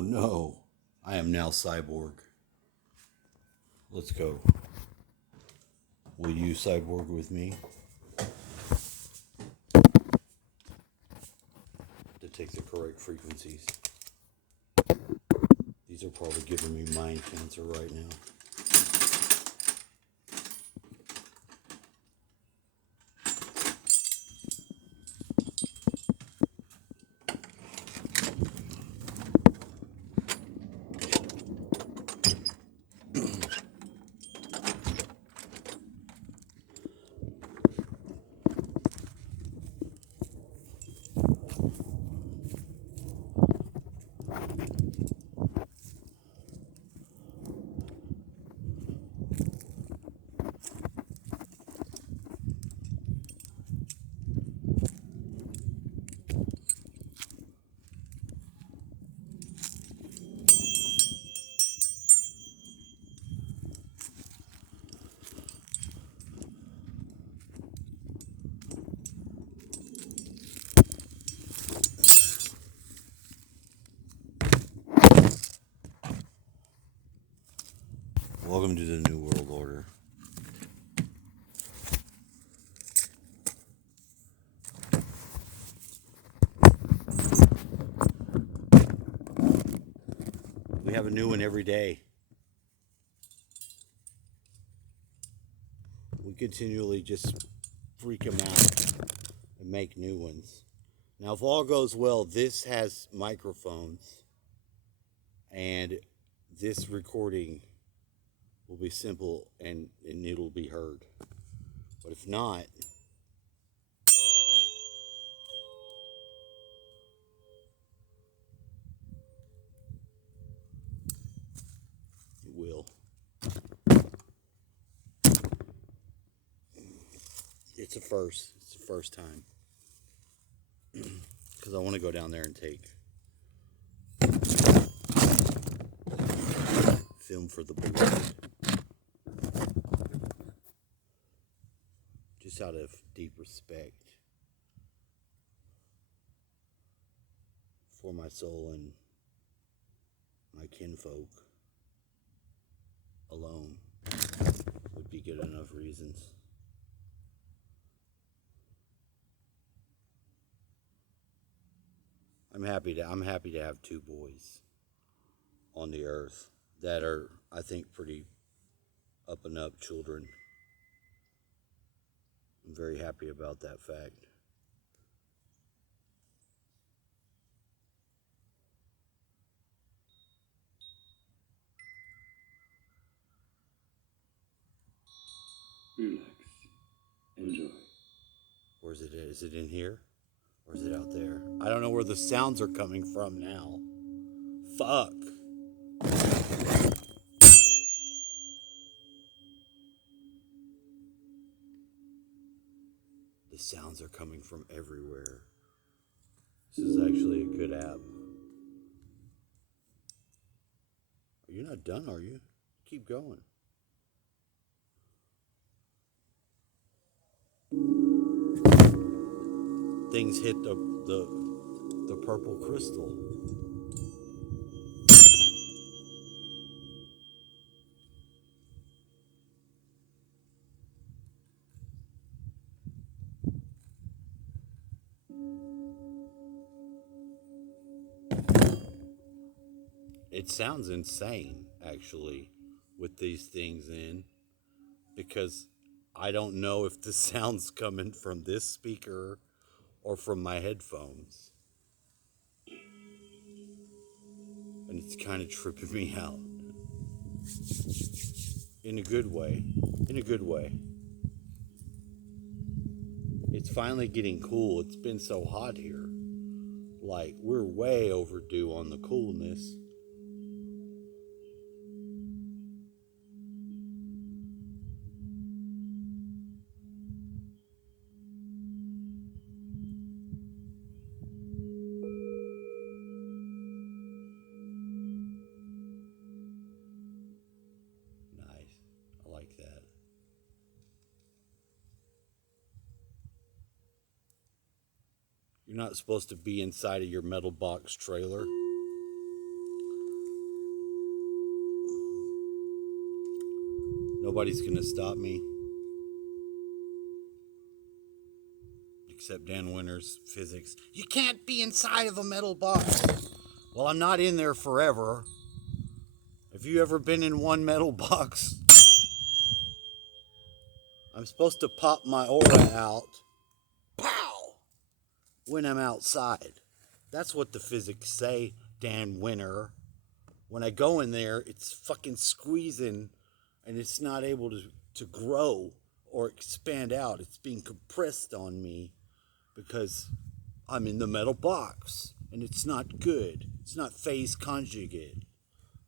Oh no, I am now cyborg. Let's go. Will you cyborg with me to take the correct frequencies? These are probably giving me mind cancer right now. Welcome to the New World Order. We have a new one every day. We continually just freak them out and make new ones. Now, if all goes well, this has microphones and this recording will be simple and it'll be heard. But if not, it will. It's a first. It's the first time. Because I want to go down there and take film for the board. Just out of deep respect for my soul and my kinfolk alone would be good enough reasons. I'm happy to have two boys on the earth that are, I think, pretty up and up children. I'm very happy about that fact. Relax. Enjoy. Where's it at? Is it in here? Or is it out there? I don't know where the sounds are coming from now. Fuck. The sounds are coming from everywhere. This is actually a good app. You're not done, are you? Keep going. Things hit the purple crystal. It sounds insane, actually, with these things in, because I don't know if the sound's coming from this speaker or from my headphones. And it's kind of tripping me out. In a good way. In a good way. It's finally getting cool. It's been so hot here. Like, we're way overdue on the coolness. Nice. I like that. You're not supposed to be inside of your metal box trailer. Nobody's gonna stop me. Except Dan Winter's physics. You can't be inside of a metal box. Well, I'm not in there forever. Have you ever been in one metal box? I'm supposed to pop my aura out. Pow! When I'm outside. That's what the physics say, Dan Winter. When I go in there, it's fucking squeezing and it's not able to grow or expand out. It's being compressed on me because I'm in the metal box and it's not good. It's not phase conjugate.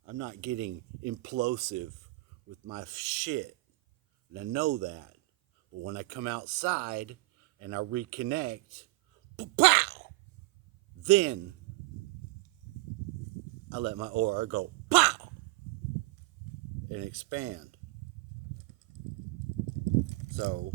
I'm not getting implosive with my shit. And I know that. But when I come outside and I reconnect, pow! Then I let my aura go pow! And expand. So